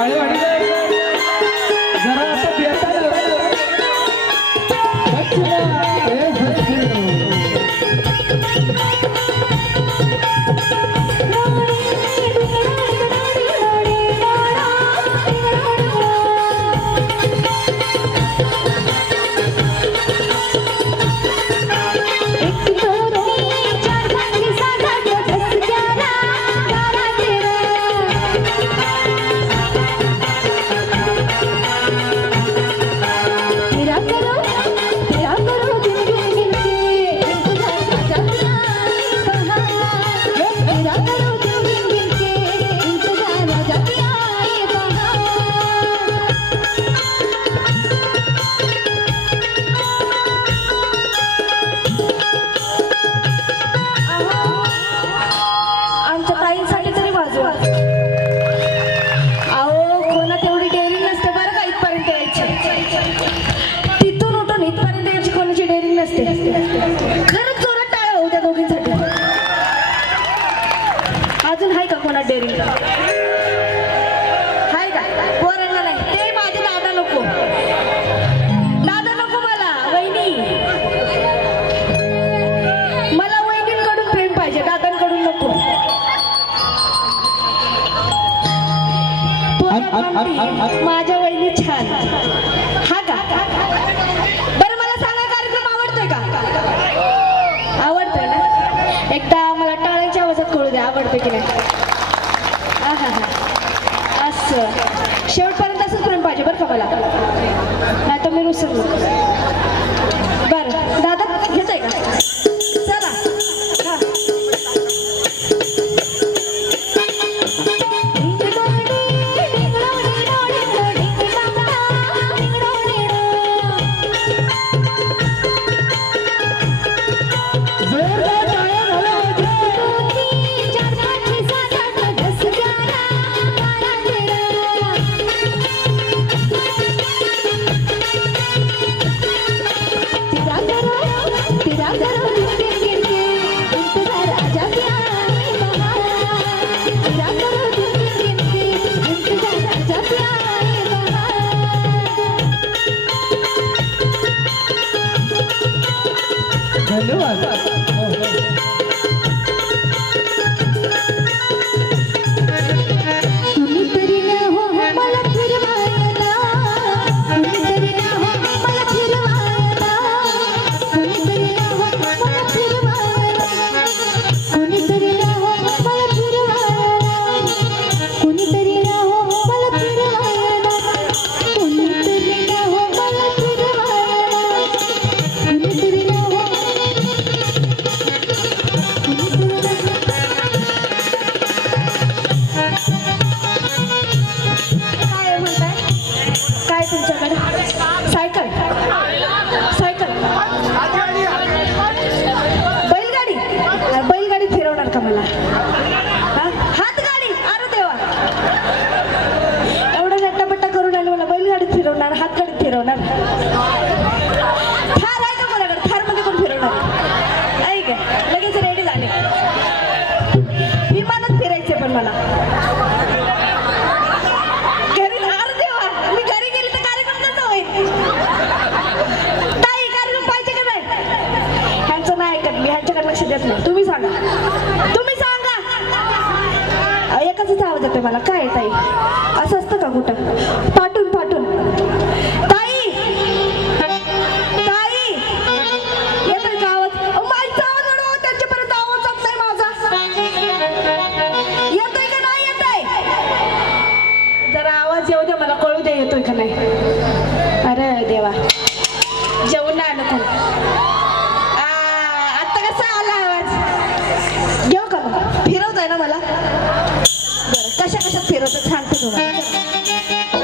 മഴ खरंच जोरात टाळा होऊ त्या दोघींसाठी. अजून आहे का कोणा डेअरिंग? हाय का? पोरांना नाही. ते माझे दादा नको. दादा नको मला वहिनी. मला वहिनींकडून प्रेम पाहिजे दादांकडून नको. माझ्या वहिनी छान. की नाही? हां हां हां असं. शेवटपर्यंत असंच प्रेम पाहिजे बरं का मला? धन्यवाद. आवाज येतोय मला काय ताई? असं असतं का कुठं? फाटून फाटून ताई! ताई! येतोय का आवाज? माझा आवाज अडवा त्यांच्यापर्यंत आवाज जात नाही माझा. येतोय का नाही येतोय? जरा आवाज येऊ दे मला कळू दे येतोय का नाही. अरे देवा. जेवण नाही आलं कोण ना मला? कशात फिरत छान फिरून